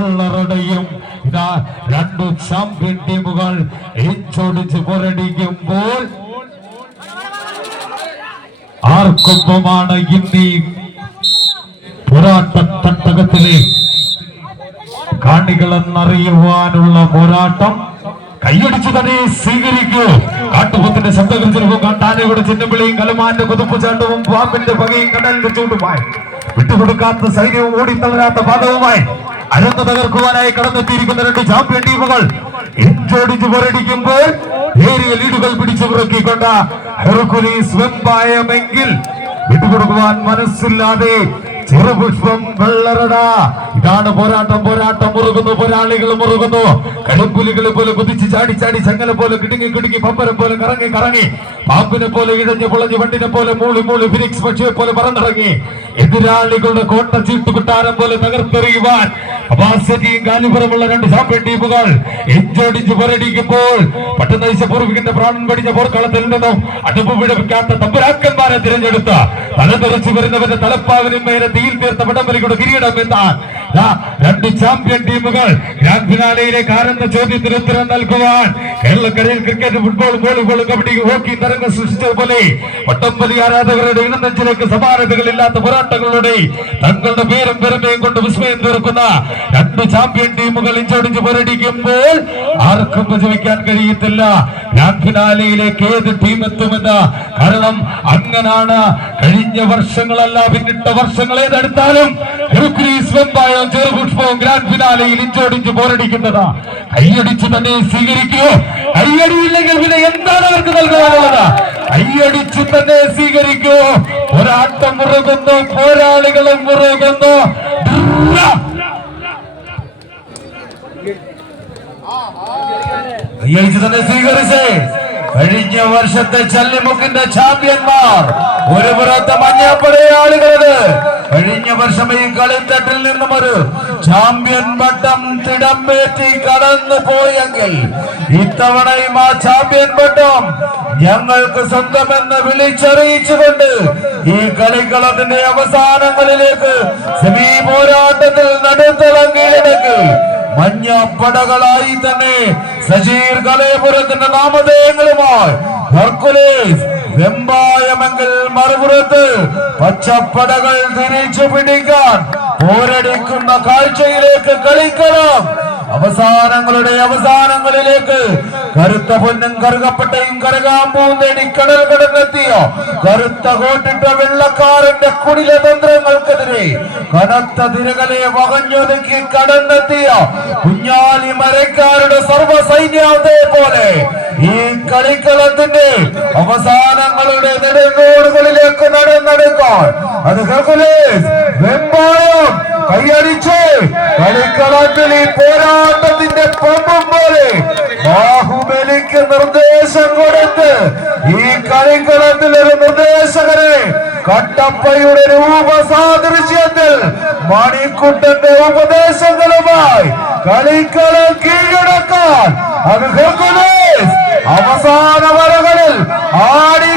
വെള്ളറുടെയും ഇതാ രണ്ടു ചാമ്പ്യൻ ടീമുകൾ ഇഞ്ചോടിച്ച് പോരടിക്കുമ്പോൾ ആർക്കൊപ്പമാണ് ഇന്നീ പോരാട്ട തട്ടകത്തിലെ കാണികളെന്നറിയുവാനുള്ള പോരാട്ടം? കൈയടിച്ചു തന്നെ സ്വീകരിക്കൂ. കാട്ടുപോത്തിന്റെ ശബ്ദകൃതിരവും കാട്ടാനയുടെ ചിന്നവിളിയും കലമാന്റെ കുതുപ്പുചാട്ടവും പാമ്പിന്റെ പകയും കടലിന്റെ ചൂണ്ടുമായി വിട്ടുകൊടുക്കാത്ത സൈന്യവും ഓടിത്തളരാത്ത പാദവുമായി അരന്ന് തകർക്കുവാനായി കടന്നെത്തിയിരിക്കുന്ന രണ്ട് ചാമ്പ്യൻ ടീമുകൾ ഇഞ്ചോടിച്ച് പോരടിക്കുമ്പോൾ ഏരിയ ലീഡുകൾ പിടിച്ചു പുറക്കിക്കൊണ്ട ഹെർക്കുലീസ് വെമ്പായമെങ്കിൽ വിട്ടുകൊടുക്കുവാൻ മനസ്സില്ലാതെ ചെറുപുഷ്പം വെള്ളറട. ഇതാണ് പോരാട്ടം. പോരാട്ടം മുറുകുന്നു, പോരാളികൾ മുറുകുന്നു. കടുംപുലികളെ പോലെ കുതിച്ച് ചാടി ചാടി ചങ്ങല പോലെ കിടുങ്ങി കിടുങ്ങി പമ്പരം പോലെ കറങ്ങി കറങ്ങി പാമ്പിനെ പോലെ ഇഴഞ്ഞ് പൊളഞ്ഞ് വണ്ടിനെ പോലെ മൂളി മൂളി ഫിനിക്സ് പക്ഷിയെ പോലെ പറന്നിറങ്ങി എതിരാളികളുടെ കോട്ട ചീട്ടുകുട്ടാരം പോലെ തകർത്തെറിയുവാൻ അബാസറ്റിയും കാലിപുറമുള്ള രണ്ട് ചാമ്പ്യൻ ടീമുകൾ ഇഞ്ചോടിച്ച് പോരടിക്കുമ്പോൾ പട്ടനൈശ പൂർവികന്റെ പ്രാണൻ പഠിച്ച പോർക്കളത്തിൽ നിന്നും അടുപ്പ് പിഴപ്പിക്കാത്ത തമ്പുരാക്കന്മാരെ തിരഞ്ഞെടുത്ത തലതെറിച്ചു വരുന്നവന്റെ തലപ്പാവിനും മേലെ തീയിൽ തീർത്ത വടംവലിയുടെ കിരീടം എത്താൻ രണ്ട് ചാമ്പ്യൻ ടീമുകൾ ഗ്രാൻഡ് ഫിനാലയിലേക്ക് ആരെന്ന ചോദ്യത്തിന് ഉത്തരം നൽകുവാൻ കേരളക്കരയിൽ cricket, football, volleyball, kabaddi, hockey തരംഗം സൃഷ്ടിച്ചതുപോലെ വടംവലി ആരാധകരുടെ ഇടനെഞ്ചിലേക്ക് സമാനതകളില്ലാത്ത പോരാട്ടങ്ങളുടെ തങ്ങളുടെ പേരും പെരുമയും കൊണ്ട് വിസ്മയം തീർക്കുന്ന രണ്ട് ചാമ്പ്യൻ ടീമുകൾ ഇഞ്ചോടിച്ച് പോരടിക്കുമ്പോൾ ആർക്കും വിജയിക്കാൻ കഴിയത്തില്ല. ഗ്രാൻഡ് ഫിനാലയിലേക്ക് ഏത് ടീം എത്തുമെന്ന്. കാരണം അങ്ങനാണ് കഴിഞ്ഞ വർഷങ്ങളല്ല പിന്നിട്ട വർഷങ്ങൾ ഏതെടുത്താലും ഹെർക്കുലീസ് വെമ്പായം ചെറുപുഷ്പവും ഗ്രാൻഡ് ഫിനാലയിൽ ഇഞ്ചോടിച്ച് പോരടിക്കുന്നത്. കൈയടിച്ച് തന്നെ സ്വീകരിക്കൂ. കൈയടിയില്ലെങ്കിൽ പിന്നെ എന്താണ് അവർക്ക് നൽകാനുള്ളത്? കൈയടിച്ച് തന്നെ സ്വീകരിക്കൂ. പോരാട്ടം മുറുകുന്നു, പോരാളികളും മുറുകുന്നു. കൈയടിച്ച് തന്നെ സ്വീകരിച്ചേ. കഴിഞ്ഞ വർഷത്തെ ചല്ലിമുക്കിന്റെ ചാമ്പ്യന്മാർ ഒരു പുറത്തെ മഞ്ഞപ്പടയാളികളത് കഴിഞ്ഞ വർഷം ഈ കളിത്തട്ടിൽ നിന്നും ഒരു ചാമ്പ്യൻ പട്ടം തിടമ്പേറ്റി കടന്നു പോയെങ്കിൽ ഇത്തവണയും ആ ചാമ്പ്യൻ പട്ടം ഞങ്ങൾക്ക് സ്വന്തമെന്ന് വിളിച്ചറിയിച്ചുകൊണ്ട് ഈ കളിക്കളത്തിന്റെ അവസാനങ്ങളിലേക്ക് സെമി പോരാട്ടത്തിൽ നടുത്തിളങ്ങിയിടക്ക് മഞ്ഞപ്പടകളായി തന്നെ സജീർ കലയപുരത്തിന്റെ നാമധേയങ്ങളുമായി ഹെർക്കുലീസ് വെമ്പായമെങ്കിൽ മറുപുറത്ത് പച്ചപ്പടകൾ തിരിച്ചു പിടിക്കാൻ പോരടിക്കുന്ന കാഴ്ചയിലേക്ക് കളിക്കണം. അവസാനങ്ങളുടെ അവസാനങ്ങളിലേക്ക് കറുത്ത പൊന്നും കറുകപ്പട്ടയും കരകാമ്പൂവും നേടി കടൽ കടന്നെത്തിയ കറുത്ത കോട്ടിട്ട വെള്ളക്കാരന്റെ കുടില തന്ത്രങ്ങൾക്കെതിരെ കനത്ത തിരകളെ വകഞ്ഞൊതുക്കി കടന്നെത്തിയ കുഞ്ഞാലി മരക്കാരുടെ സർവ്വസൈന്യത്തെ പോലെ ഈ കളിക്കളത്തിന്റെ അവസാനങ്ങളുടെ നെടുങ്കോടുകളിലേക്ക് നടന്നെടുക്കാൻ അത് ഹെർക്കുലീസ് വെമ്പായം കൈയടിച്ച് കളിക്കളത്തിൽ ഈ പോരാട്ടത്തിന്റെ പമ്പം പോലെ ബാഹുബലിക്ക് നിർദ്ദേശം കൊടുത്ത് ഈ കളിക്കളത്തിൽ ഒരു നിർദ്ദേശകരെ കട്ടപ്പയുടെ രൂപസാദൃശ്യത്തിൽ മണിക്കുട്ടന്റെ ഉപദേശങ്ങളുമായി കളിക്കളം കീഴടക്കാൻ അത് ഹെർക്കുലീസ് അവസാന വരകളിൽ ആടി